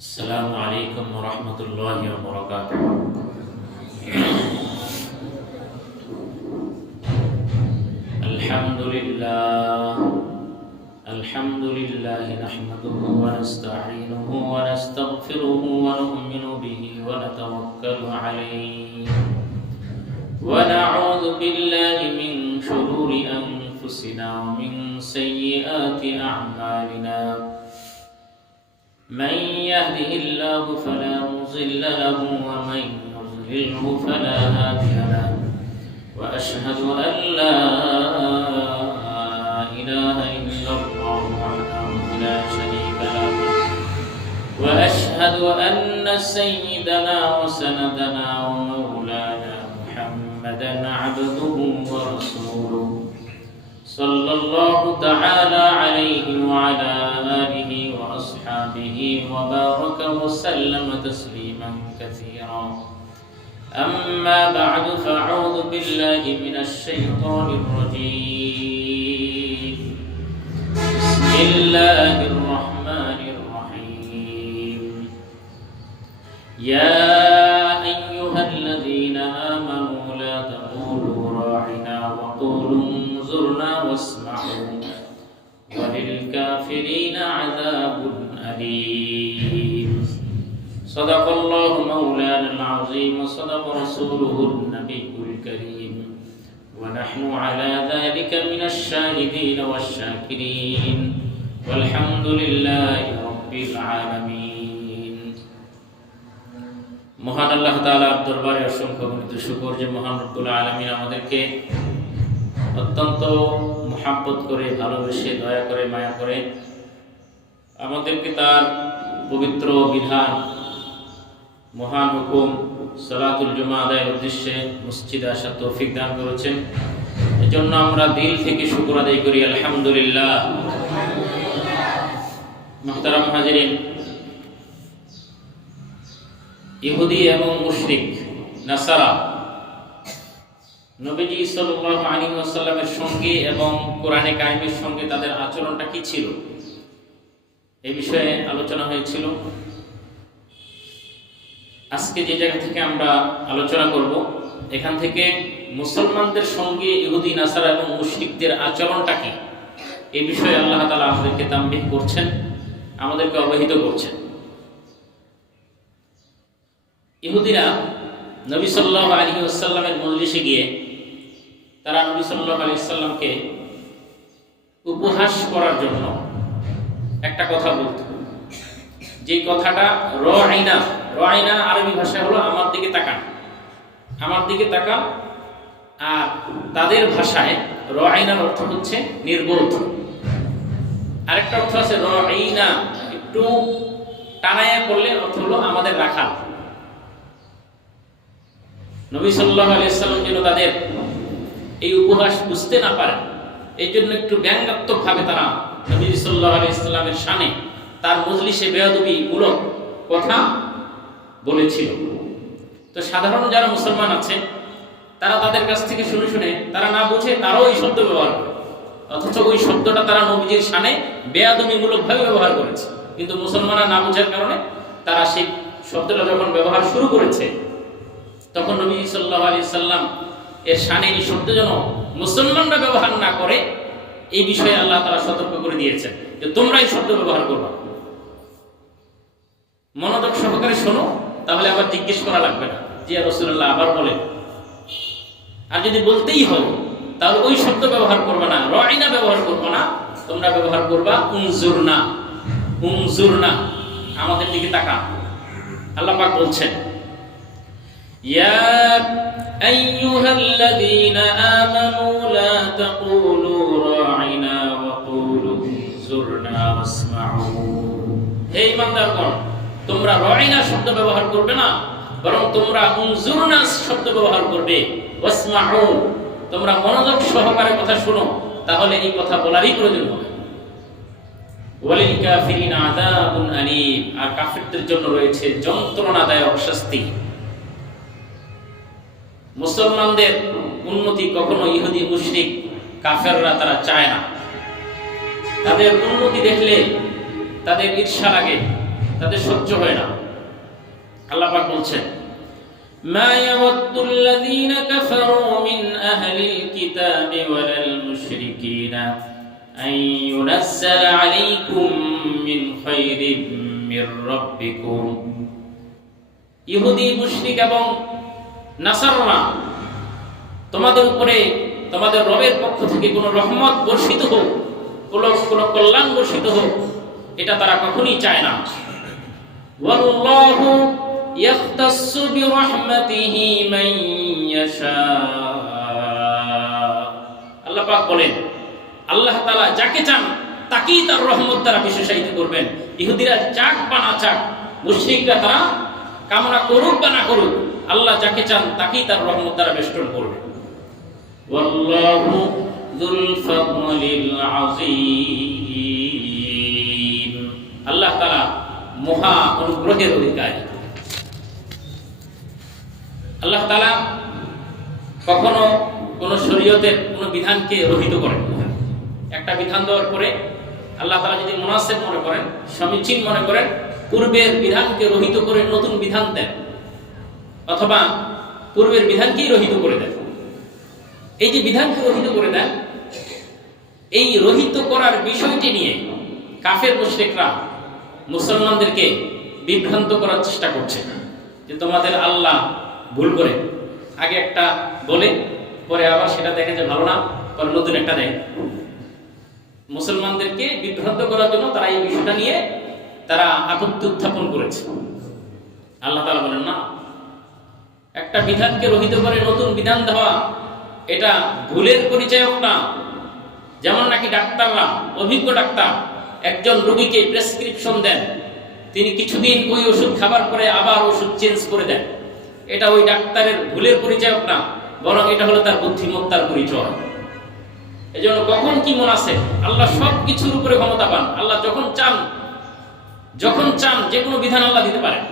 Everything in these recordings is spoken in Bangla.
السلام عليكم ورحمة الله وبركاته. الحمد لله نحمده ونستعينه ونستغفره ونؤمن به ونتوكل عليه ونعوذ بالله من شرور أنفسنا ومن سيئات أعمالنا. من يهده الله فلا مضل له ومن يضلله فلا هادي له وأشهد أن لا إله إلا الله وحده لا شريك له وأشهد أن سيدنا وسندنا ومولانا محمدا عبده ورسوله صلى الله تعالى عليه وعلى آله وأصحابه وبارك وسلم تسليما كثيرا. أما بعد فأعوذ بالله من الشيطان الرجيم. بسم الله الرحمن الرحيم. يا أيها الذين آمنوا لا تقولوا راعنا وقولوا انظرنا واسمعوا وللكافرين عذاب أليم. صدق الله مولانا العظيم وصدق رسوله النبي الكريم ونحن على ذلك من الشاهدين والشاكرين والحمد لله رب العالمين. মহান আল্লাহ তাআলার দরবারে অসংখ্য গণিত শুকর যে মহান রব্বুল আলামিন আমাদেরকে অত্যন্ত মহাব্বত করে, ভালোবেসে, দয়া করে, মায়া করে আমাদেরকে তার পবিত্র বিধান, মহান হুকুম সালাতুল জুমা আদায়ের উদ্দেশ্যে মসজিদে আসার তৌফিক দান করেছেন। এজন্য আমরা দিল থেকে শুকর আদায় করি, আলহামদুলিল্লাহ। মুহতারাম হাজিরিন, ইহুদি এবং মুশরিক নাসারা নবীজি সাল্লাল্লাহু আলাইহি ওয়াসাল্লামের সঙ্গে এবং কোরআনে কারিমের সঙ্গে তাদের আচরণটা কি ছিল, এই বিষয়ে আলোচনা হয়েছিল। আজকে যে জায়গা থেকে আমরা আলোচনা করব, এখান থেকে মুসলমানদের সঙ্গে ইহুদি নাসারা এবং মুশরিকদের আচরণটা কি, এই বিষয়ে আল্লাহ তাআলা আমাদেরকে তামবিহ করছেন, আমাদেরকে অবহিত করছেন। ইহুদিরা নবী সাল্লাল্লাহু আলাইহি ওয়াসাল্লামের মজলিসে গিয়ে তারা নবী সাল্লাল্লাহু আলাইহি ওয়াসাল্লামকে উপহাস করার জন্য একটা কথা বলতো, যে কথাটা রাইনা। রাইনা আরবি ভাষায় হলো আমার দিকে তাকান, আমার দিকে তাকান। আর তাদের ভাষায় রাইনার অর্থ হচ্ছে নির্বোধ। আরেকটা অর্থ আছে রাইনা, একটু টানায়া করলে অর্থ হলো আমাদের রাখাল। নবী সাল্লাল্লাহু আলাইহি ওয়াসাল্লাম যেন তাদের এই উপহাস বুঝতে না পারেন, এই জন্য একটু ব্যঙ্গাত্মকভাবে তারা নবী সাল্লাল্লাহু আলাইহি ওয়াসাল্লামের শানে তার মজলিসে বেয়াদবিমূলক কথা বলেছিল। তো সাধারণ যারা মুসলমান আছে তারা তাদের কাছ থেকে শুনে শুনে, তারা না বুঝে তারাও এই শব্দ ব্যবহার করে, অথচ ওই শব্দটা তারা নবীজির শানে বেয়াদবিমূলকভাবে ব্যবহার করেছে। কিন্তু মুসলমানরা না বুঝার কারণে তারা সেই শব্দটা যখন ব্যবহার শুরু করেছে, তখন নবী সাল্লাল্লাহু আলাইহি ওয়াসাল্লাম এর শানে এই শব্দ যেন মুসলমানরা ব্যবহার না করে, এই বিষয়ে আল্লাহ তাআলা সতর্ক করে দিয়েছেন যে তোমরা এই শব্দ ব্যবহার করবা। মনোযোগ সহকারে শোনো, তাহলে আবার জিজ্ঞেস করা লাগবে না যে ইয়া রাসূলুল্লাহ আবার বলেন। আর যদি বলতেই হয় তাহলে ওই শব্দ ব্যবহার করবে না, রাইনা ব্যবহার করবে না, তোমরা ব্যবহার করবা উনজুরনা। উনজুরনা, আমাদের দিকে তাকা। আল্লাহ পাক বলছেন, ইয়া আইয়ুহাল্লাযীনা আমানু লা তাকুলু রাইনা ওয়া কুলু উনজুরনা ওয়াসমাউ। হে ঈমানদারগণ, তোমরা রাইনা শব্দ ব্যবহার করবে না, বরং তোমরা উনজুরনা শব্দ ব্যবহার করবে। ওয়াসমাউ, তোমরা মনোযোগ সহকারে কথা শোনো, তাহলে এই কথা বলারই প্রয়োজন হবে। ওয়ালিল কাফিরিনা আযাবুন আলীম, আর কাফিরদের জন্য রয়েছে যন্ত্রণাদায়ক শাস্তি। মুসলমানদের উন্নতি কখনো ইহুদি মুশরিক কাফেররা তারা চায় না। তাদের উন্নতি দেখলে তাদের ঈর্ষা লাগে, তাদের সহ্য হয় না। আল্লাহ পাক বলছেন, মা ইয়াওয়াদ্দুল্লাযীনা কাফারু মিন আহলিল কিতাবি ওয়ালাল মুশরিকিনা আন ইউনাজ্জালা আলাইকুম মিন খায়রিম মির রাব্বিকুম। ইহুদি, মুশরিক এবং নাসাররা তোমাদের উপরে তোমাদের রবের পক্ষ থেকে কোনো রহমত বর্ষিত হোক, কোনো কল্যাণ বর্ষিত হোক, এটা তারা কখনোই চায় না। ওয়াল্লাহু ইয়াখতাসসু বিরহমাতিহি মান ইয়াশা। আল্লাহ পাক বলেন, আল্লাহ তাআলা যাকে চান তাকেই তার রহমত দ্বারা বিশেষায়িত করবেন। ইহুদিরা চাক বা না চাক, মুশরিকরা তারা কামনা করুক বা না করুক, আল্লাহ যাকে চান তাকেই তার রহমত দ্বারা বেষ্টন করবেন। ওয়াল্লাহু যুল ফাদলিল আযীম। আল্লাহ তাআলা মহা অনুগ্রহের অধিকারী। আল্লাহ তাআলা কখনো কোন শরীয়তের কোন বিধানকে রহিত করেন। একটা বিধান দেওয়ার পরে আল্লাহ তাআলা যদি মুনাসিব মনে করেন, সমীচীন মনে করেন, পূর্বের বিধানকে রহিত করে নতুন বিধান দেন, অথবা পূর্বের বিধানকেই রহিত করে দেন। এই যে বিধানকে রহিত করে দেন, এই রহিত করার বিষয়টি নিয়ে কাফের মুশরিকরা মুসলমানদেরকে বিভ্রান্ত করার চেষ্টা করছে, যে তোমাদের আল্লাহ ভুল করে আগে একটা বলে পরে আবার সেটা দেখে যে ভালো না, পরে নতুন একটা দেয়। মুসলমানদেরকে বিভ্রান্ত করার জন্য তারা এই বিষয়টা নিয়ে তারা আপত্তি উত্থাপন করেছে। আল্লাহ তাআলা বলেন, না, একটা বিধানকে রহিত করে নতুন বিধান দেওয়া এটা ভুলের পরিচয়ক না। যেমন নাকি ডাক্তাররা, অভিজ্ঞ ডাক্তার একজন রোগীকে প্রেসক্রিপশন দেন, তিনি কিছুদিন ওই ওষুধ খাবার পরে আবার ওষুধ চেঞ্জ করে দেন, এটা ওই ডাক্তারের ভুলের পরিচয়ক না, বরং এটা হলো তার বুদ্ধিমত্তার পরিচয়। এজন্য কখন কি মন আছে, আল্লাহ সব কিছুর উপরে ক্ষমতাবান। আল্লাহ যখন চান যে কোনো বিধান আল্লাহ দিতে পারেন,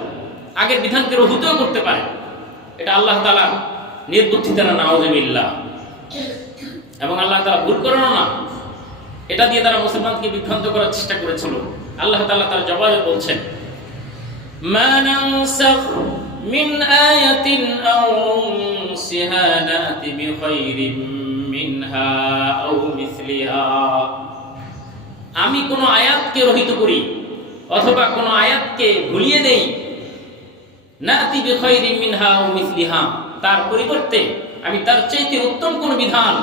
আগের বিধানকে রহিতও করতে পারেন। এটা আল্লাহ তাআলার নির্বুদ্ধিতা না, নাউযুবিল্লাহ। এবং আল্লাহ তাআলা ভুল করেন না, এটা দিয়ে তারা মুসলমানকে বিভ্রান্ত করার চেষ্টা করেছিল। আল্লাহ তাআলা তার জবাবে বলছেন, মা নানসাখ মিন আয়াতিন আও নুনসিহা নাতি বিখাইরিম মিনহা আও মিসলিহা। আমি কোন আয়াতকে রহিত করি অথবা কোন আয়াতকে ভুলিয়ে দেই, নাতি বিখাইরিম মিনহা আও মিসলিহা, তার পরিবর্তে আমি তার চাইতে উত্তম কোন বিধান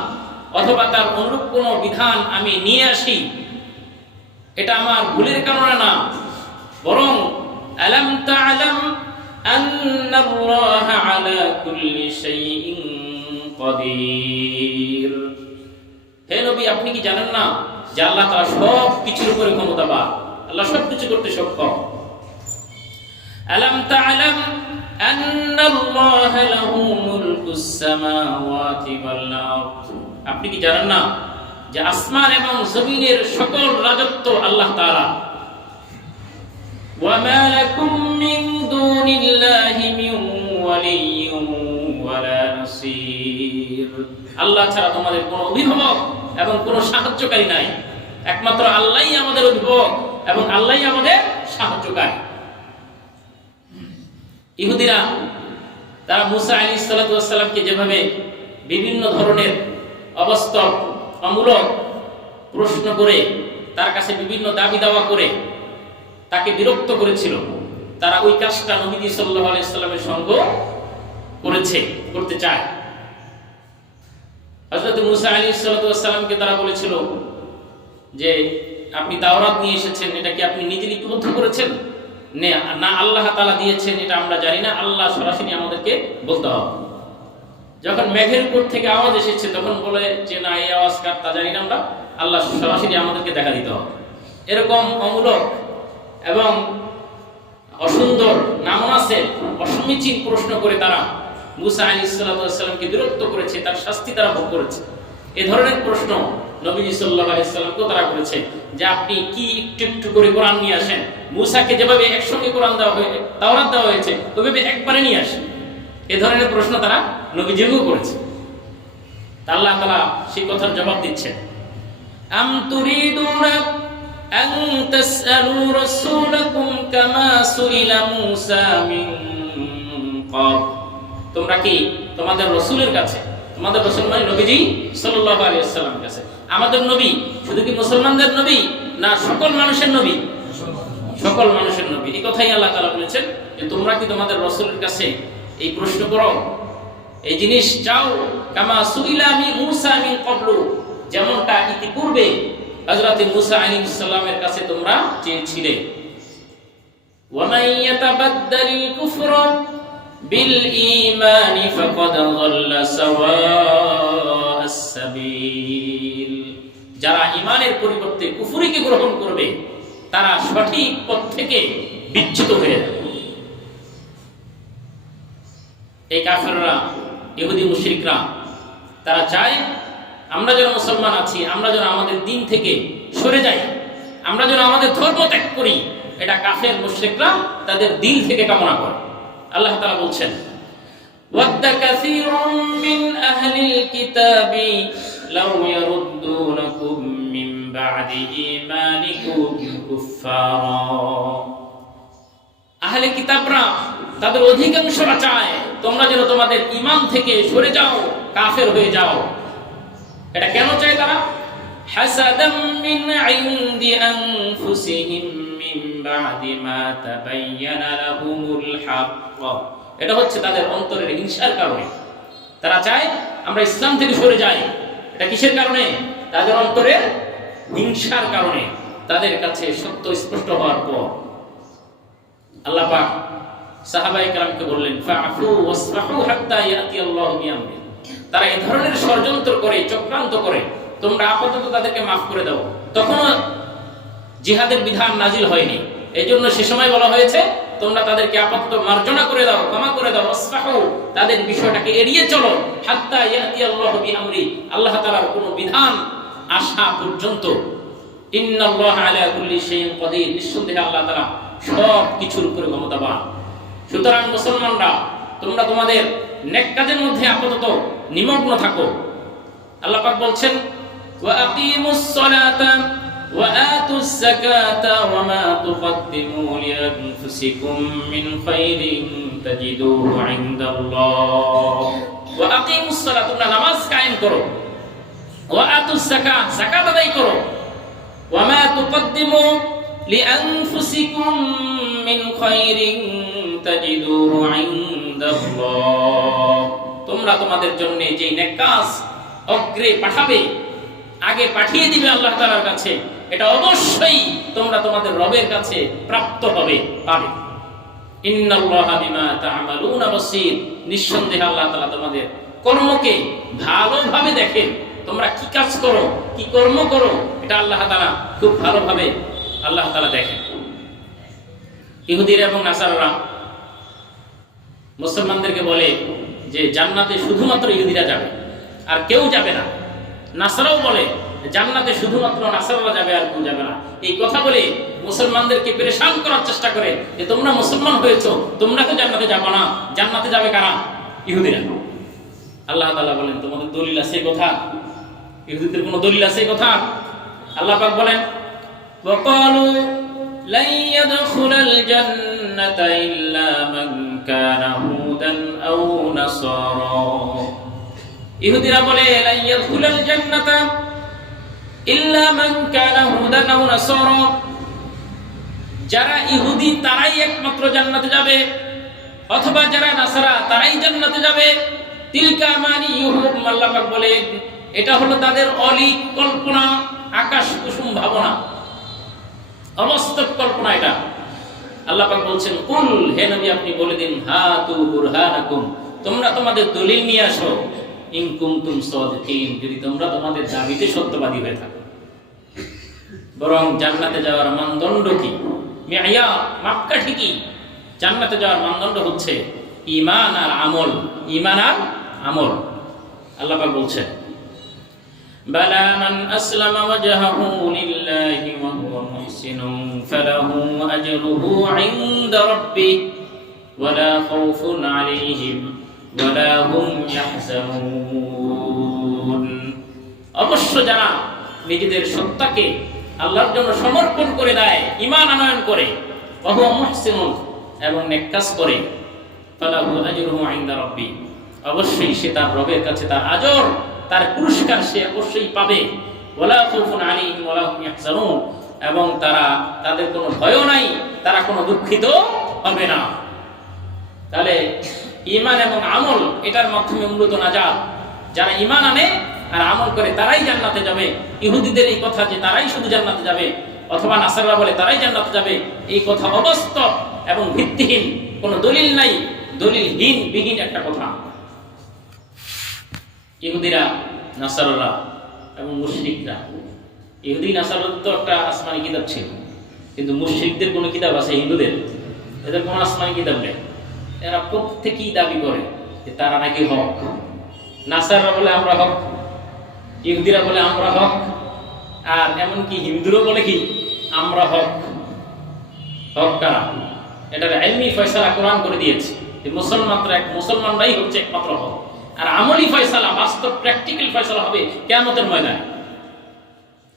অথবা তার অনুরূপ কোন বিধান আমি নিয়ে আসি, এটা আমার ভুলের কারণে না, বরং আলাম তা'লাম আন্নাল্লাহা আলা কুল্লি শাইইন কাদির। হে নবী, আপনি কি জানেন না যে আল্লাহ তাআলা সব কিছুর উপরে ক্ষমতাবান, আল্লাহ সব কিছু করতে সক্ষম। আলাম তা'লাম আন্নাল্লাহা লাহু মুলকুস সামাওয়াতি ওয়াল আরদ। আপনি কি জানেন না যে আসমান এবং জমিনের সকল রাজত্ব আল্লাহ তাআলা। ওয়া মা লাকুম মিন দুনিল্লাহি মিন ওয়ালিয়্যিন ওয়ালা নাসীর। আল্লাহ ছাড়া তোমাদের কোনো অভিভাবক এবং কোনো সাহায্যকারী নাই, একমাত্র আল্লাহই আমাদের অভিভাবক এবং আল্লাহই আমাদের সাহায্যকারী। ইহুদিরা তারা মুসা আলাইহিস সালাতু ওয়াস সালামকে যেভাবে বিভিন্ন ধরনের অবাস্তব, অমূলক প্রশ্ন করে, তার কাছে বিভিন্ন দাবি দাওয়া করে তাকে বিরক্ত করেছিল, তারা ওই কাজটা নবীজি সাল্লাল্লাহু আলাইহি সাল্লামের সঙ্গ করতে চায়। হযরত মুসা আলাইহিস সালাতু ওয়াস সালামকে তারা বলেছিল যে আপনি তাওরাত নিয়ে এসেছেন, এটা কি আপনি নিজে লিপিবদ্ধ করেছেন না আল্লাহ তাআলা দিয়েছেন, এটা আমরা জানি না, আল্লাহ সরাসরি আমাদেরকে বলতে হবে। যখন মেঘের উপর থেকে আওয়াজ এসেছে তখন বলে যে না, এই আওয়াজ কার তা জানি না আমরা, আল্লাহ সরাসরি আমাদেরকে দেখা দিতে হবে। এরকম অমূলক এবং অসুন্দর, নামনাসের, অসমীচীন প্রশ্ন করে তারা মুসা আলাইহিস সালামকে বিরক্ত করেছে, তার শাস্তি তারা ভোগ করেছে। এ ধরনের প্রশ্ন নবীজি সাল্লাল্লাহু আলাইহি সাল্লামকে তারা করেছে যে আপনি কি একটু একটু করে কোরআন নিয়ে আসেন, মুসাকে যেভাবে একসঙ্গে কোরআন দেওয়া হয়েছে, তাওরাত দেওয়া হয়েছে, ওইভাবে একবারে নিয়ে আসেন। এ ধরনের প্রশ্ন তারা নবীজিকেও করেছে। আল্লাহ তাআলা সেই কথার জবাব দিচ্ছেন, আম তুরিদুনা আন তাসআলু রাসূলাকুম কামা সুইলা মূসা মিন ক্বাব। তোমরা কি তোমাদের রাসূলের কাছে, তোমাদের রাসূল মানে নবীজি সাল্লাল্লাহু আলাইহি ওয়াসাল্লামের কাছে, আমাদের নবী শুধু কি মুসলমানদের নবী না সকল মানুষের নবী? সকল মানুষের নবী। এই কথাই আল্লাহ তাআলা বলেছেন যে তোমরা কি তোমাদের রাসূলের কাছে এই প্রশ্ন করো, এই জিনিস চাও, কামা সুইলা মূসা মিন ক্বাবলু, যেমনটা ইতিপূর্বে হযরত মূসা আলাইহিস সালামের কাছে তোমরা চেয়েছিলে। ওয়া মান ইয়াতাবাদ্দালিল কুফরা বিল ঈমানি ফাকাদ যাল্লা সাওয়াআস সাবিল। যারা ঈমানের পরিবর্তে কুফরিকে গ্রহণ করবে তারা সঠিক পথ থেকে বিচ্যুত হয়ে যাবে। এই কাফেররা, ইহুদি মুশরিকরা, তারা চায় আমরা যারা মুসলমান আছি আমরা যেন আমাদের দিন থেকে সরে যাই, আমরা যেন আমাদের ধর্ম ত্যাগ করি। এটা কাফের মুশরিকরা তাদের দিল থেকে কামনা করে। আল্লাহ তাআলা বলছেন, ওয়াদ্দা কাসীরুম মিন আহলিল কিতাবি লাউ ইয়ারুদ্দুনাকুম মিন বা'দি ঈমানিকুম কুফফারা। আহলে কিতাবরা তাদের অধিকাংশরা চায় তোমরা যেন তোমাদের ঈমান থেকে সরে যাও, কাফের হয়ে যাও। এটা কেন চায় তারা? হাসাদাম মিন ইনদি আনফুসিহিম মিন বা'দি মা তাবায়্যানা লাহুমুল হক। এটা হচ্ছে তাদের অন্তরের হিংসার কারণে। তারা চায় আমরা ইসলাম থেকে সরে যাই। এটা কিসের কারণে? তাদের অন্তরের হিংসার কারণে। তাদের কাছে সত্য স্পষ্ট হওয়ার পর আল্লাহ পাক সাহাবায়ে কেরামকে বললেন, ফাআফু ওয়াসফাহু হাত্তা ইয়াতি আল্লাহু বিআমরি। তারা এই ধরনের ষড়যন্ত্র করে, চক্রান্ত করে, তোমরা আপাতত তাদেরকে মাফ করে দাও। তখনও জিহাদের বিধান নাজিল হয়নি, এই জন্য সে সময় বলা হয়েছে তোমরা তাদেরকে আপাতত মার্জনা করে দাও, ক্ষমা করে দাও, ওয়াসফাহু, তাদের বিষয়টাকে এড়িয়ে চলো, হাত্তা ইয়াতি আল্লাহু বিআমরি, আল্লাহ তাআলার কোনো বিধান আসা পর্যন্ত। ইন্নাল্লাহা আলা কুল্লি শাইইন কাদির, নিঃসন্দেহে আল্লাহ তাআলা সব কিছুর উপরে ক্ষমতাবান। সুতরাং মুসলমানরা, তোমরা তোমাদের নেক কাজের মধ্যে আপাতত নিমগ্ন থাকো। আল্লাহ পাক বলছেন, ওয়া আকিমুস সালাতা ওয়া আতুস যাকাতা ওয়া মা তুকদ্দিমু লিআনফুসিকুম মিন খাইরিন তাজিদুহু ইনদাল্লাহ। ওয়া আকিমুস সালাতা, তোমরা নামাজ কায়েম করো, ওয়া আতুস যাকাত, যাকাত আদায় করো, ওয়া মা তুকদ্দিমু লিআনফুসিকুম মিন খাইরিন তাজিদুহু ইনদাল্লাহ। তোমরা তোমাদের জন্য যে নেক কাজ অগ্রে পাঠাবে, আগে পাঠিয়ে দিবে আল্লাহ তাআলার কাছে, এটা অবশ্যই তোমরা তোমাদের রবের কাছে প্রাপ্ত হবে, পাবে। ইন্নাল্লাহা বিমা তা'মালুনা বাসীর, নিঃসন্দেহে আল্লাহ তাআলা তোমাদের কর্মকে ভালোভাবে দেখেন। তোমরা কি কাজ করো, কি কর্ম করো, এটা আল্লাহ তাআলা খুব ভালোভাবে আল্লাহ তাআলা দেখেন। ইহুদিরা এবং নাসারারা মুসলমানদেরকে বলে যে জান্নাতে শুধুমাত্র ইহুদিরা যাবে আর কেউ যাবে না। নাসারাও বলে জান্নাতে শুধুমাত্র নাসারারা যাবে আর কেউ যাবে না। এই কথা বলে মুসলমানদেরকে পেরেশান করার চেষ্টা করে যে তোমরা মুসলমান হয়েছো, তোমরা তো জান্নাতে যাবে না। জান্নাতে যাবে কারা? ইহুদিরা। আল্লাহ তাআলা বলেন, তোমাদের দলিল আছে কথা? ইহুদিদের কোনো দলিল আছে কথা? আল্লাহ পাক বলেন, ওয়াকালু lan yadkhulal jannata illa man kana hudan aw nasara। ইহুদিরা বলে lan yadkhulal jannata illa man kana hudan aw nasara, যারা ইহুদি তারাই একমাত্র জান্নাতে যাবে, অথবা যারা নাসারা তারাই জান্নাতে যাবে। তিলকা মানিয়ুহুম, আল্লাহ পাক বলে এটা হলো তাদের অলীক কল্পনা, আকাশ কুসুম ভাবনা, অবাস্তব কল্পনা এটা। আল্লাহ পাক বলছেন, কুল, হে নবী আপনি বলে দিন, হাতু বুরহানাকুম, তোমরা তোমাদের দলিল নিয়ে আসো, ইন কুনতুম সাদিকিন, যদি তোমরা তোমাদের দাবিতে সত্যবাদী হয়ে থাকো। বরং জান্নাতে যাওয়ার মানদণ্ড কি, মিয়া মাপকাঠি কি? জান্নাতে যাওয়ার মানদণ্ড হচ্ছে ঈমান আর আমল, ঈমান আর আমল। আল্লাহ পাক বলছেন, বালা মান আসলামা ওয়াজহাহু লিল্লাহি ওয়া হুয়া মুহসিনুন ফালাহু আজরুহু ইনদা রাব্বিহি ওয়া লা খাউফুন আলাইহিম ওয়া লা হুম ইয়াহজানুন। অবশ্য যারা নিজেদের সত্তাকে আল্লাহর জন্য সমর্পণ করে দেয়, ঈমান আনয়ন করে, ওয়া হুয়া মুহসিনুন, এবং নেক কাজ করে, ফালাহু আজরুহু ইনদা রাব্বি, অবশ্যই সে তার রবের কাছে তার আজর, তার পুরস্কার সে অবশ্যই পাবে। ওয়ালা খাউফুন আলাইহিম ওয়ালা হুম ইয়াহজানুন, এবং তাদের কোনো ভয়ও নাই, তারা কোনো দুঃখিত হবে না। তাহলে ঈমান এবং আমল এটার মাধ্যমে মূলত নাজাত। যারা ঈমান আনে আর আমল করে তারাই জান্নাতে যাবে। ইহুদিদের এই কথা যে তারাই শুধু জান্নাতে যাবে, অথবা নাসাররা বলে তারাই জান্নাতে যাবে, এই কথা অবাস্তব এবং ভিত্তিহীন, কোনো দলিল নাই, দলিলহীন বিহীন একটা কথা। ইহুদিরা, নাসাররা এবং মুশরিকরা, ইহুদি নাসারদের তো একটা আসমানি কিতাব ছিল, কিন্তু মুশরিকদের কোনো কিতাব আছে হিন্দুদের, এদের কোনো আসমানি কিতাব নেই। এরা প্রত্যেকেই দাবি করে যে তারা নাকি হক। নাসাররা বলে আমরা হক, ইহুদিরা বলে আমরা হক, আর এমনকি হিন্দুরও বলে কি আমরা হক। হক কারা? এটার ইলমি ফয়সালা কোরআন করে দিয়েছে যে মুসলমানরাই হচ্ছে একমাত্র হক, আর আমলি ফয়সালা, বাস্তব প্র্যাকটিক্যাল ফয়সালা হবে কিয়ামতের ময়দানে।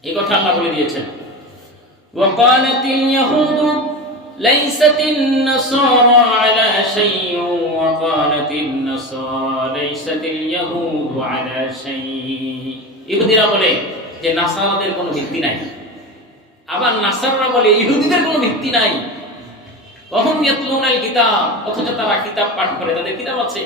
এই কথা আল্লাহ বলে দিয়েছেন। ওয়াকালাতিল ইয়াহুদু লাইসাতিন নাসারা আলা শাইইন ওয়া কালাতিন নাসারা লাইসাতিল ইয়াহুদু আলা শাইইন। ইহুদিরা বলে যে নাসারাদের কোনো ভিত্তি নাই, আবার নাসাররা বলে ইহুদিদের কোনো ভিত্তি নাই। ওয়া হুম ইয়াতলুনাল কিতাব, অথচ তারা কিতাব পাঠ করে, তাদের কিতাব আছে।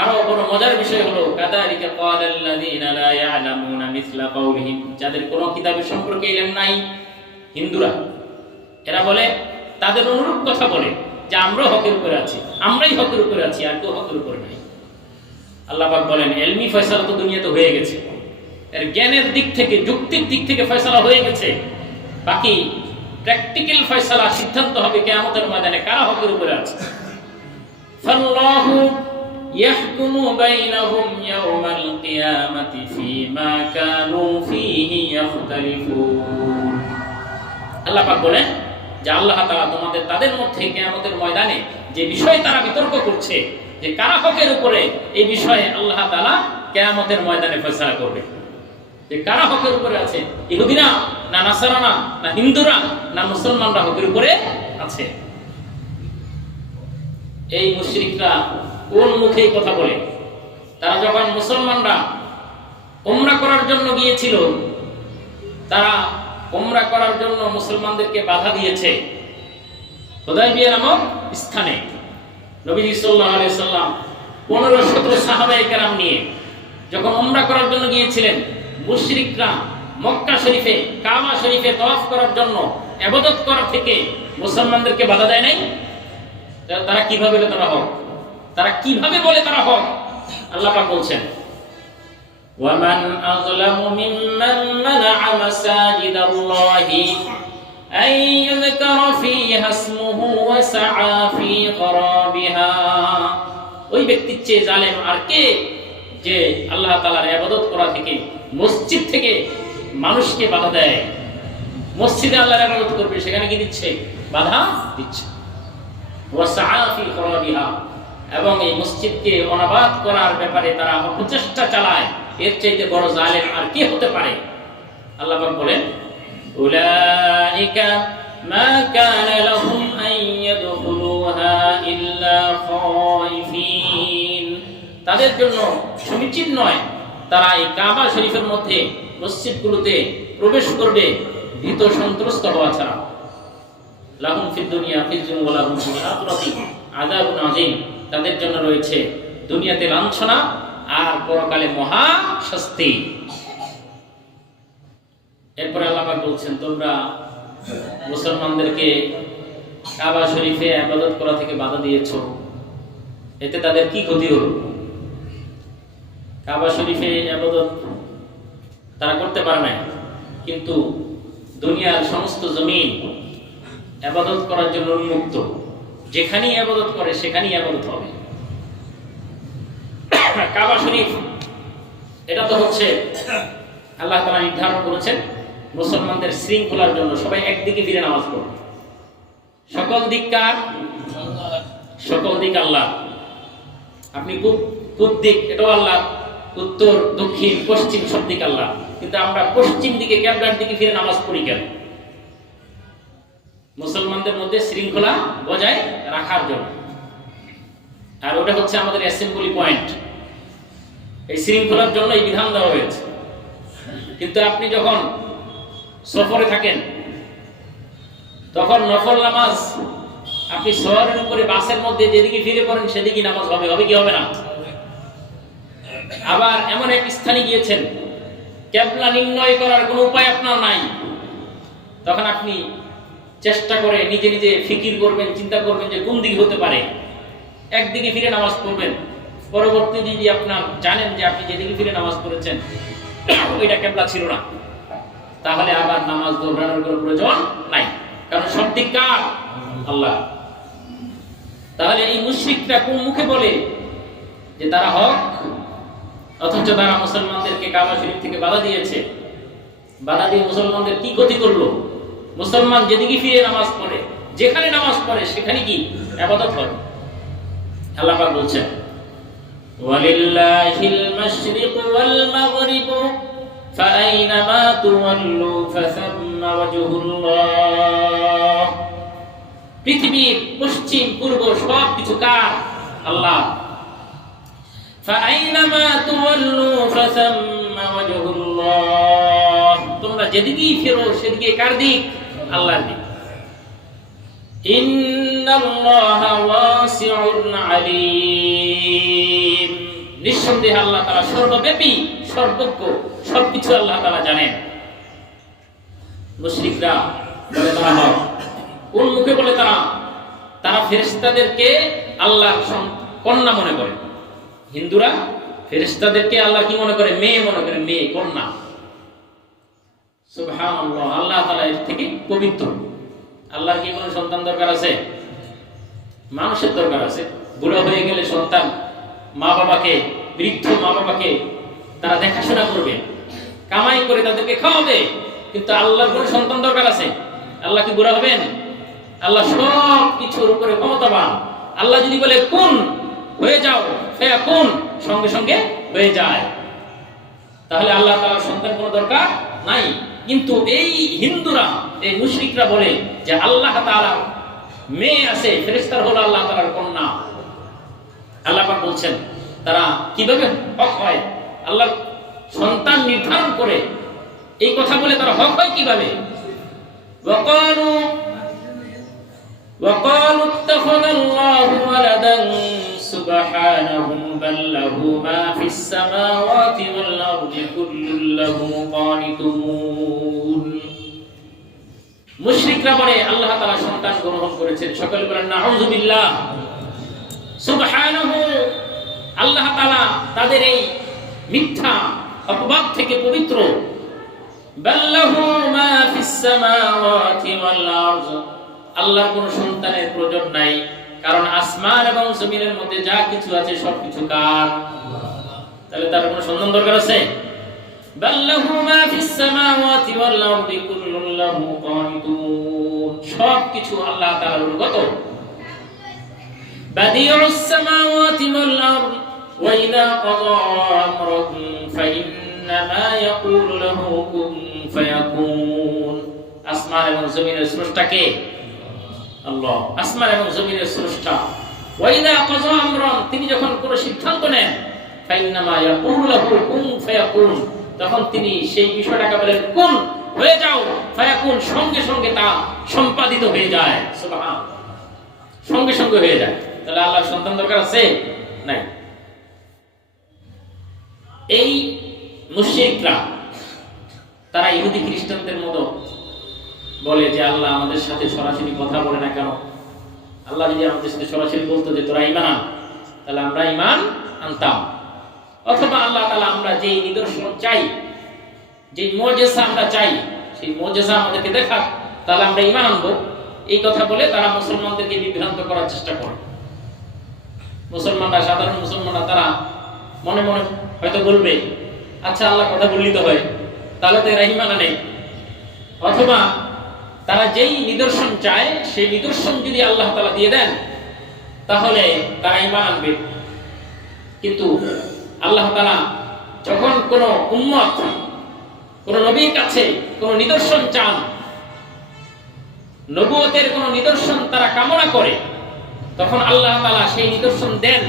আরো বড় মজার বিষয় হলো কাযালিকা ক্বালাল্লাযীনা লা ইয়ালামুনা মিসলা কাওলিহিম, যাদের কোনো কিতাবের সম্পর্কে ইলম নাই, হিন্দুরা, এরা বলে তাদের অনুরূপ কথা বলে যে আমরা হকের উপরে আছি, আমরাই হকের উপরে আছি, আর কেউ হকের উপরে নাই। আল্লাহ পাক বলেন ইলমি ফয়সালা তো দুনিয়াতে হয়ে গেছে, এর জ্ঞানের দিক থেকে, যুক্তির দিক থেকে ফয়সালা হয়ে গেছে, বাকি প্র্যাকটিক্যাল ফয়সালা, সিদ্ধান্ত হবে কিয়ামতের ময়দানে কারা হকের উপরে আছে। ফাল্লাহু ইয়াহকুমু বাইনাহুম ইয়াওমাল কিয়ামাতি ফীমা কানু ফীহি ইখতালিফুন। আল্লাহ পাক বলেন যে আল্লাহ তাআলা তাদের মধ্যে কিয়ামতের ময়দানে যে বিষয়ে তারা বিতর্ক করছে যে কারা হকের উপরে, এই বিষয়ে আল্লাহ তাআলা কিয়ামতের ময়দানে ফয়সালা করবে যে কারা হকের উপরে আছে, ইহুদিরা না নাসারানা না হিন্দুরা না মুসলমানরা হকের উপরে আছে। এই মুশরিকরা কোন মুখে কথা বলে? তারা যখন মুসলমানরা উমরা করার জন্য গিয়েছিল, তারা উমরা করার জন্য মুসলমানদেরকে বাধা দিয়েছে হুদায়বিয়া নামক স্থানে। নবীজি সাল্লাল্লাহু আলাইহি সাল্লাম 15-17 সাহাবায়ে কেরাম নিয়ে যখন উমরা করার জন্য গিয়েছিলেন, মুশরিকরা মক্কা শরীফে, কাবা শরীফে তওয়াফ করার জন্য, ইবাদত করা থেকে মুসলমানদেরকে বাধা দেয় নাই। তারা কিভাবে বলে তারা হক? তারা কিভাবে বলে তারা হক? আল্লাহ পাক বলছেন ওয়ামান আযলামু মিম্মান মানাআ মাসাজিদাল্লাহি আন ইউযকারা ফীহা ইসমুহু ওয়া সাআ ফী খরাবিহা। ওই ব্যক্তির চেয়ে জালেম আর কে যে আল্লাহ তাআলার ইবাদত করা থেকে, মসজিদ থেকে মানুষকে বাধা দেয়। মসজিদে আল্লাহর ইবাদত করবে, সেখানে কি দিচ্ছে? বাধা দিচ্ছে। ওয়া সাআ ফী খরাবিহা, এবং এই মসজিদকে অনাবাদ করার ব্যাপারে তারা অপচেষ্টা চালায়। এর চাইতে বড় জালেম আর কে হতে পারে? আল্লাহ পাক বলেন উলাইকা মা কানা লাহুম আন ইয়াদখুলুহা ইল্লা খায়ফিন। তাদের জন্য সমীচীন নয় তারা এই কাবা শরীফের মধ্যে, মসজিদগুলোতে প্রবেশ করবে ভীত সন্ত্রস্ত হওয়া ছাড়া। লাহুম ফিদ দুনিয়া খিজুন ওয়া লাহুম ফিল আখিরাতি আযাবুন আযীম। তাদের জন্য রয়েছে দুনিয়াতে লাঞ্ছনা আর পরকালে মহা শাস্তি। এরপরে আল্লাহ পাক বলছেন তোমরা মুসলমানদেরকে কাবা শরীফে ইবাদত করা থেকে বাধা দিয়েছো, এতে তাদের কি ক্ষতি হলো? কাবা শরীফে ইবাদত তারা করতে পারে না, কিন্তু দুনিয়ার সমস্ত জমিন ইবাদত করার জন্য উন্মুক্ত। যেখানেই ইবাদত করে সেখানেই ইবাদত হবে। কাবা শরীফ এটা তো হচ্ছে আল্লাহ তাআলা নির্ধারণ করেছেন মুসলমানদের শৃঙ্খলার জন্য, সবাই একদিকে ফিরে নামাজ পড়বে। সকল দিক কার? সকল দিক আল্লাহ। আপনি পূব দিক, এটাও আল্লাহ, উত্তর, দক্ষিণ, পশ্চিম সব দিক আল্লাহ। কিন্তু আমরা পশ্চিম দিকে কিবলার দিকে ফিরে নামাজ পড়ি কেন? মুসলমানদের মধ্যে শৃঙ্খলা বজায় রাখার জন্য। আর ওটা হচ্ছে আমাদের অ্যাসেম্বলি পয়েন্ট। এই শৃঙ্খলার জন্য এই বিধান দেওয়া হয়েছে। কিন্তু আপনি যখন সফরে থাকেন তখন নফল নামাজ আপনি শহরের উপরে বাসের মধ্যে যেদিকে ফিরে পড়েন সেদিকে নামাজ হবে কি হবে না? আবার এমন এক স্থানে গিয়েছেন কিবলা নির্ণয় করার কোনো উপায় আপনার নাই, তখন আপনি চেষ্টা করে নিজে নিজে ফিকির করবেন, চিন্তা করবেন যে কোন দিকে হতে পারে, একদিকে ফিরে নামাজ পড়বেন। পরবর্তী যদি আপনার জানেন যে আপনি যেদিকে ফিরে নামাজ পড়েছেন ওইটা কিবলা ছিল না, তাহলে আবার নামাজ দোহরানোর কোনো প্রয়োজন নাই, কারণ সব দিক কার? আল্লাহ। তাহলে এই মুশরিকরা কোন মুখে বলে যে তারা হক, অথচ তারা মুসলমানদেরকে কাবা শরীফ থেকে বাধা দিয়েছে। বাধা দিয়ে মুসলমানদের কি ক্ষতি করলো? মুসলমান যেদিকে ফিরে নামাজ পড়ে, যেখানে নামাজ পড়ে সেখানে কি ইবাদত হয়। আল্লাহ পাক বলছেন ওয়ালিল্লাহিল মাশরিকু ওয়াল মাগরিবু ফাআইনামা তুওয়াল্লু ফাসাম্মা ওয়াজহুল্লাহ। পৃথিবীর পশ্চিম পূর্ব সব কিছু কার? আল্লাহ। ফাআইনামা তুওয়াল্লু ফাসাম্মা ওয়াজহুল্লাহ। তোমরা যেদিকেই ফেরো সেদিকে কার দিক? আল্লাহর দিক। ইন্নাল্লাহা ওয়াসিউন আলীম। নিঃসন্দেহে আল্লাহ তাআলা সর্বব্যাপী, সর্বজ্ঞ, সবকিছু আল্লাহ তাআলা জানেন। মুশরিকরা বলে তারা হক। কোন মুখে বলে তারা? তারা ফেরেশতাদেরকে আল্লাহর কন্যা মনে করে। হিন্দুরা ফেরেশতাদেরকে আল্লাহ কি মনে করে? মেয়ে মনে করে, মেয়ে, কন্যা। সুবহানাল্লাহ, আল্লাহ তাআলা এর থেকে পবিত্র। আল্লাহর কি কোনো সন্তান দরকার আছে? মানুষের দরকার আছে। বুড়ো হয়ে গেলে সন্তান মা বাবাকে, বৃদ্ধ মা বাবাকে তারা দেখাশোনা করবে, কামাই করে তাদেরকে খাওয়াবে। কিন্তু আল্লাহর কোনো সন্তান দরকার আছে? আল্লাহ কি বুড়া হবেন? আল্লাহ সব কিছুর উপরে ক্ষমতাবান। আল্লাহ যদি বলে কোন হয়ে যাও, কোন সঙ্গে সঙ্গে হয়ে যায়। তাহলে আল্লাহ তাআলার সন্তান কোনো দরকার নাই। কিন্তু এই হিন্দুরা, এই মুশরিকরা বলে যে আল্লাহ তাআলা মেয়ে আছে, ফেরেশতার হলো আল্লাহ তাআলার কন্যা। আল্লাহ পাক বলছেন তারা কিভাবে হক হয়? আল্লাহর সন্তান নির্ধারণ করে এই কথা বলে তারা হক হয় কিভাবে? وقالوا اتخذ الله ولدا سبحانه بل له ما في السماوات والأرض كل له قانتون। মুশরিকরা বলে আল্লাহ তাআলা সন্তান গ্রহণ করেছেন। সকলে বলেন নাউযুবিল্লাহ। সুবহানাহু, আল্লাহ তাআলা তাদের এই মিথ্যা অপবাদ থেকে পবিত্র। বাল লাহু মা ফিস সামাওয়াতি ওয়াল আরদ, আল্লাহর কোনো সন্তানের প্রয়োজন নাই, কারণ আসমান এবং জমিনের মধ্যে যা কিছু আছে সবকিছু কার? তাহলে তার কোনো সন্তান দরকার আছে? বাল্লাহু মা ফিস সামাওয়াতি ওয়াল আরদি কুল্লুন লাহু কানিতুন। সবকিছু আল্লাহ তাআলার অনুগত। বাদিউস সামাওয়াতি ওয়াল আরদ ওয়া ইযা ক্বাদা আমরান ফাইন্নামা ইয়াকুলু লাহু কুন ফায়াকুন। আসমান এবং জমিনের স্রষ্টা কে? আল্লাহ। আসমান এবং জমিনের স্রষ্টা। ওয়াইদা ক্বাযা আমরান, তিনি যখন কোনো সিদ্ধান্ত নেন, ফাইন্নামা ইয়াকুলু লাহু কুন ফায়াকুন, তখন তিনি সেই বিষয়টাকে বলেন কুন, হয়ে যাও, ফায়াকুন, সঙ্গে সঙ্গে তা সম্পাদিত হয়ে যায়। সুবহানাল্লাহ, সঙ্গে সঙ্গে হয়ে যায়। তাহলে আল্লাহর সন্তান দরকার আছে? নাই। এই মুশরিকরা তারা ইহুদি খ্রিস্টানদের মতো বলে যে আল্লাহ আমাদের সাথে সরাসরি কথা বলে না কেন? আল্লাহ যদি আমাদের সাথে সরাসরি বলতো যে তোরা ঈমান আন, তাহলে আমরা ঈমান আনতাম। অথবা আল্লাহ তাআলা আমরা যেই নিদর্শন চাই, যেই মুজিজা আমরা চাই, সেই মুজিজা আমাদেরকে দেখাক, তাহলে আমরা ঈমান আনবো। এই কথা বলে তারা মুসলমানদেরকে বিভ্রান্ত করার চেষ্টা করে। মুসলমানরা, সাধারণ মুসলমানরা তারা মনে মনে হয়তো বলবে আচ্ছা আল্লাহ কথা বললি তো হয়, তাহলে তো এরা ঈমান আনে। অথবা তারা যেই নিদর্শন চায় সেই নিদর্শন যদি আল্লাহ তাআলা দিয়ে দেন তাহলে তারা ঈমান আনবে। কিন্তু আল্লাহ তাআলা যখন কোন উম্মত কোন নবীর কাছে কোন নিদর্শন চান, নবুয়তের কোন নিদর্শন তারা কামনা করে, তখন আল্লাহ তাআলা সেই নিদর্শন দেন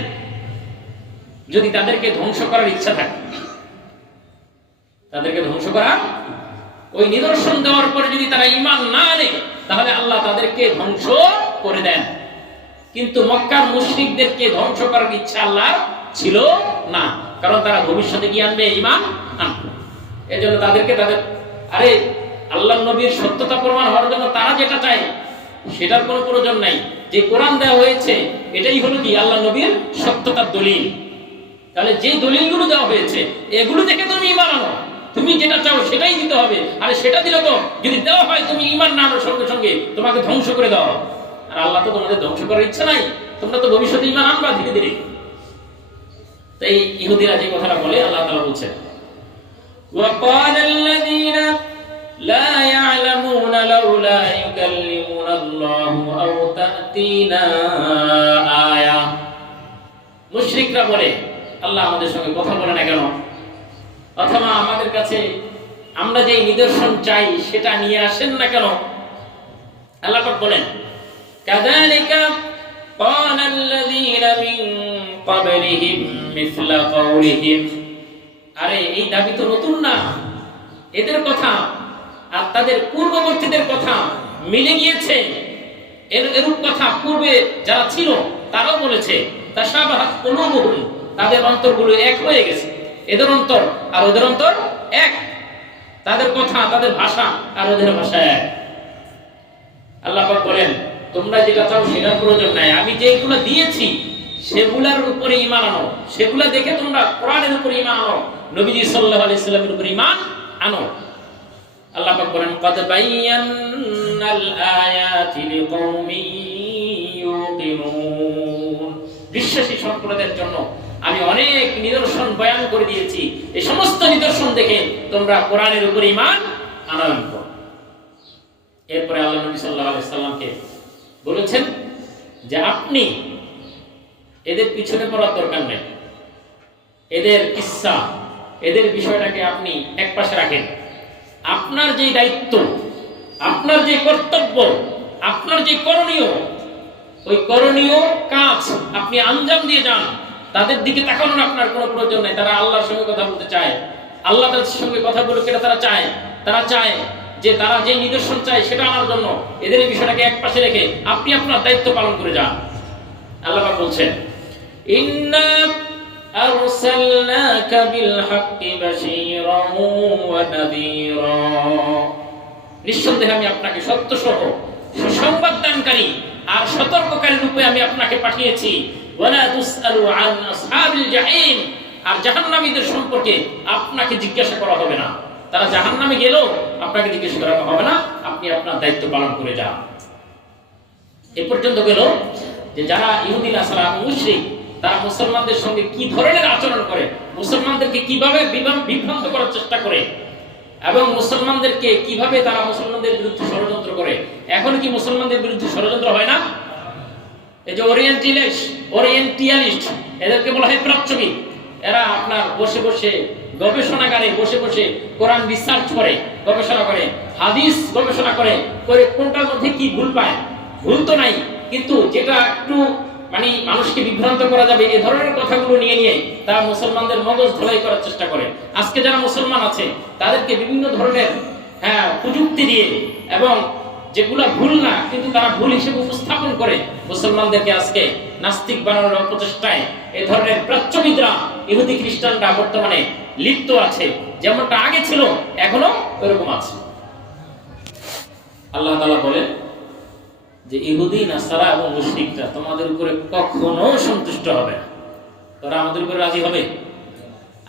যদি তাদেরকে ধ্বংস করার ইচ্ছা থাকে। তাদেরকে ধ্বংস করা, ওই নিদর্শন দেওয়ার পরে যদি তারা ঈমান না আনে তাহলে আল্লাহ তাদেরকে ধ্বংস করে দেন। কিন্তু মক্কার মুশরিকদেরকে ধ্বংস করার ইচ্ছা আল্লাহর ছিল না, কারণ তারা ভবিষ্যতে কি আনবে? ঈমান আনবে। এজন্য তাদেরকে আল্লাহর নবীর সত্যতা প্রমাণ হওয়ার জন্য তারা যেটা চায় সেটার কোনো প্রয়োজন নাই। যে কোরআন দেওয়া হয়েছে এটাই হলো কি আল্লাহর নবীর সত্যতার দলিল। তাহলে যে দলিলগুলো দেওয়া হয়েছে এগুলো দেখে তুমি ঈমান আনো, তুমি যেটা চাও সেটাই দিতে হবে। আরে সেটা দিলে তো যদি দেওয়া হয় তুমি ঈমান না আনার সঙ্গে সঙ্গে তোমাকে ধ্বংস করে দেওয়া হবে। আর আল্লাহ তো তোমাদের ধ্বংস করার ইচ্ছা নাই, তোমরা তো ভবিষ্যতে ঈমান আনবা ধীরে ধীরে। তাই ইহুদিরা যে কথাটা বলে আল্লাহ তাআলা বলছেন, وَقَالَ الَّذِينَ لَا يَعْلَمُونَ لَوْلَا يُكَلِّمُنَا اللَّهُ أَوْ تَأْتِينَا آيَةٌ। মুশরিকরা বলে আল্লাহ আমাদের সঙ্গে কথা বলে না কেন, অথবা আমাদের কাছে আমরা যে নিদর্শন চাই সেটা নিয়ে আসেন না কেন। আল্লাহ পাক বলেন, কাযালিকা ক্বালা আল্লাযীনা মিন ক্বাবলিহিম মিছলা ক্বাউলিহিম। আরে এই দাবি তো নতুন না, এদের কথা আর তাদের পূর্ববর্তীদের কথা মিলে গিয়েছে। এরূপ কথা পূর্বে যারা ছিল তারাও বলেছে। তাশাবাহাত কুলুবুহুম, তাদের অন্তরগুলো এক হয়ে গেছে। এদের অন্তর আর ওদের অন্তর এক, তাদের কথা তাদের ভাষা আর ওদের ভাষা এক। আল্লাহ পাক বলেন, তোমরা যেটা চাও সেটার প্রয়োজন নাই, আমি যেগুলো দিয়েছি সেগুলোর উপরে ঈমান আনো, সেগুলো দেখে তোমরা কোরআনের উপরে ঈমান আনো, নবীজি সাল্লাল্লাহু আলাইহি সাল্লামের উপরে ঈমান আনো। আল্লাহ পাক বলেন, ক্বাদ বায়্যানাল আয়াতি লিকওমিন ইউকিনুন। বিশ্বাসী সম্প্রদায়ের জন্য আমি অনেক নিদর্শন বয়ান করে দিয়েছি, এই সমস্ত নিদর্শন দেখে তোমরা কোরআনের উপরে ঈমান আনয়ন করো। এরপরে আল্লাহ নবী সাল্লাল্লাহু আলাইহি সাল্লামকে বলেছেন যে আপনি এদের পিছনে পড়ার দরকার নেই, এদের কিসসা, এদের বিষয়টাকে আপনি একপাশে রাখেন। আপনার যে দায়িত্ব, আপনার যে কর্তব্য, আপনার যে করণীয়, ওই করণীয় কাজ আপনি আঞ্জাম দিয়ে যান। তাদের দিকে তাকানোর আপনার কোনো প্রয়োজন নেই। তারা আল্লাহর সঙ্গে কথা বলতে চায়, আল্লাহ তাদের সঙ্গে কথা বলে কেটে তারা চায় যে তারা যে নিদর্শন চায় সেটা আনার জন্য এদের এই বিষয়টাকে একপাশে রেখে আপনি আপনার দায়িত্ব পালন করে যান। আল্লাহ পাক বলছেন, ইন্না আরসালনাকা বিল হাক্কি বাশীরান ওয়া নাযীরা। নিঃসন্দেহে আমি আপনাকে সত্য সহ সুসংবাদ দানকারী আর সতর্ককারী রূপে আমি আপনাকে পাঠিয়েছি। ওয়ালা তুসআলু আন আসহাবিল জাহিম। আর জাহান্নামীদের সম্পর্কে আপনাকে জিজ্ঞাসা করা হবে না। তারা জাহান্নামে গেলেও আপনাকে জিজ্ঞাসা করা হবে না, আপনি আপনার দায়িত্ব পালন করে যান। এ পর্যন্ত গেল যে যারা ইহুদি নাসারা মুশরিক তারা মুসলমানদের সঙ্গে কি ধরনের আচরণ করে, মুসলমানদেরকে কিভাবে বিভ্রান্ত করার চেষ্টা করে এবং মুসলমানদেরকে কিভাবে তারা মুসলমানদের বিরুদ্ধে ষড়যন্ত্র করে। এখন কি মুসলমানদের বিরুদ্ধে ষড়যন্ত্র হয় না? এই যে ওরিয়েন্টালিস্ট এদেরকে বলা হয় প্রাচ্যবিদ। এরা আপনার বসে বসে গবেষণাগারে বসে বসে কোরআন রিসার্চ করে, গবেষণা করে, হাদিস গবেষণা করে কোনটার মধ্যে কি ভুল পায়। ভুল তো নাই, কিন্তু যেটা একটু মানুষকে বিভ্রান্ত করা যাবে এই ধরনের কথাগুলো নিয়ে তারা মুসলমানদের মগজ ধোলাই করার চেষ্টা করে। আজকে যারা মুসলমান আছে তাদেরকে বিভিন্ন ধরনের প্রযুক্তি দিয়ে এবং যেগুলা ভুল না কিন্তু তারা ভুল হিসেবে উপস্থাপন করে মুসলমানদেরকে আজকে নাস্তিক বানানোর প্রচেষ্টায় এই ধরনের প্রাচ্যবিদরা, ইহুদি খ্রিস্টানরা বর্তমানে লিপ্ত আছে। যেমনটা আগে ছিল এখনো ওইরকম আছে। আল্লাহ তাআলা বলেন যে ইহুদি নাসারা এবং মুশরিকরা তোমাদের উপরে কখনো সন্তুষ্ট হবে না। তারা আমাদের উপরে রাজি হবে?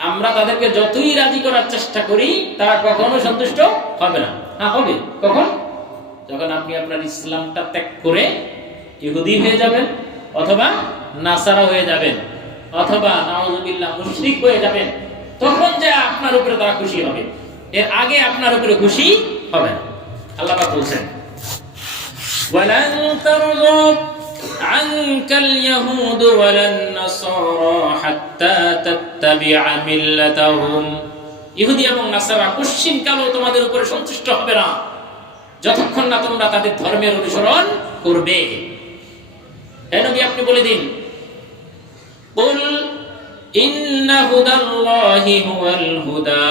আমরা তাদেরকে যতই রাজি করার চেষ্টা করি তারা কখনো সন্তুষ্ট হবে না। হ্যাঁ হবে, কখন? যখন আপনি আপনার ইসলামটা ত্যাগ করে ইহুদি হয়ে যাবেন, অথবা নাসারা হয়ে যাবেন, অথবা নাউযুবিল্লাহ মুশরিক হয়ে যাবেন, তখন যে আপনার উপরে তারা খুশি হবে। এর আগে আপনার উপরে খুশি হবে না। আল্লাহ পাক বলছেন, ওয়ালান তারযা আনকাল ইয়াহুদ ওয়ালান নাসারা হাত্তা তাত্তাবিআ মিল্লাতাহুম ইহুদি এবং নাসারা পশ্চিম কালেও তোমাদের উপরে সন্তুষ্ট হবে না যতক্ষণ না তোমরা তাদের ধর্মের অনুসরণ করবে। হে নবী, আপনি বলে দিন, কুল ইন্না হুদাল্লাহি হুয়াল হুদা,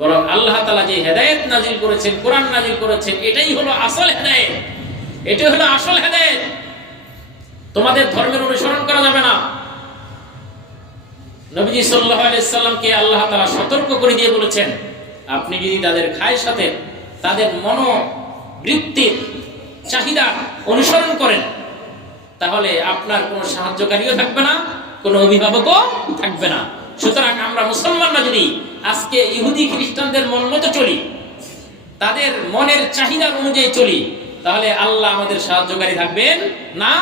বরং আল্লাহ তাআলা যে হেদায়েত নাজিল করেছেন, কোরআন নাজিল করেছেন, এটাই হলো আসল হেদায়েত, এটাই হলো আসল হেদায়েত। তোমাদের ধর্মের অনুসরণ করা যাবে না। নবীজি সাল্লাল্লাহু আলাইহি সাল্লামকে আল্লাহ তাআলা সতর্ক করে দিয়ে বলেছেন, আপনি যদি তাদের খায়ের সাথে তাদের মনোবৃত্তির চাহিদা অনুসরণ করেন তাহলে আপনার কোনো সাহায্যকারীও থাকবে না, কোনো অভিভাবকও থাকবে না। সুতরাং আমরা মুসলমানরা যদি আজকে ইহুদি খ্রিস্টানদের মন মতো চলি, তাদের মনের চাহিদার অনুযায়ী চলি, তাহলে আল্লাহ আমাদের সাহায্যকারী থাকবেন না,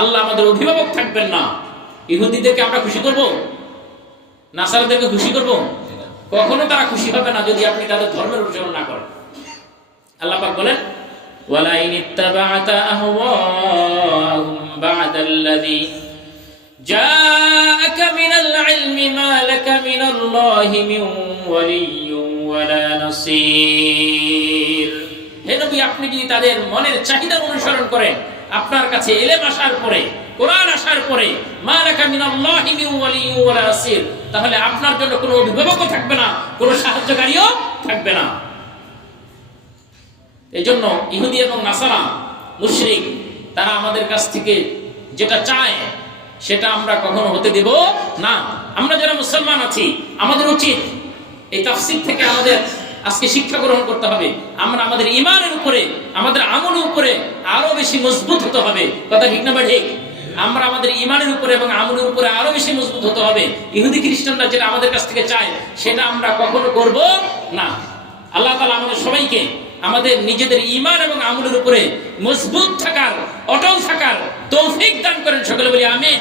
আল্লাহ আমাদের অভিভাবক থাকবেন না। ইহুদিদেরকে আমরা খুশি করব, নাসারাদেরকে খুশি করব? কখনো তারা খুশি হবে না যদি আপনি তাদের ধর্মের অনুসরণ না করেন। আল্লাহ পাক বলেন, ওয়ালা ইন ইত্তাবা'তা আহওয়াহুম বা'দাল্লাযী জাআকা মিনাল ইলমি মা লাকা মিনাল্লাহি মিন ওয়ালিয়্যিন ওয়ালা নাসীর। হে নবী, আপনি যদি তাদের মনের চাহিদা অনুসরণ করেন, আপনার কাছে ইলম আসার পরে, কোরআন আসার পরে, মা লাকা মিনাল্লাহি মিন ওয়ালিয়্যিন ওয়ালা নাসীর, তাহলে আপনার জন্য কোনো অভিভাবকও থাকবে না, কোনো সাহায্যকারীও থাকবে না। এজন্য ইহুদি এবং নাসারা, মুশরিক, তারা আমাদের কাছ থেকে যেটা চায় সেটা আমরা কখনো হতে দেব না। আমরা যারা মুসলমান আছি, আমাদের উচিত এই তাফসীর থেকে আমাদের আজকে শিক্ষা গ্রহণ করতে হবে। আমরা আমাদের ঈমানের উপরে, আমাদের আমলের উপরে আরো বেশি মজবুত হতে হবে। কথা ঠিক না বা ঠিক? আমরা আমাদের ঈমানের উপরে এবং আমলের উপরে আরো বেশি মজবুত হতে হবে। ইহুদি খ্রিস্টানরা যেটা আমাদের কাছ থেকে চায় সেটা আমরা কখনো করব না। আল্লাহ তাআলা আমাদের সবাইকে আমাদের নিজেদের ঈমান এবং আমলের উপরে মজবুত থাকার, অটল থাকার তৌফিক দান করেন। সকলে বলি আমিন।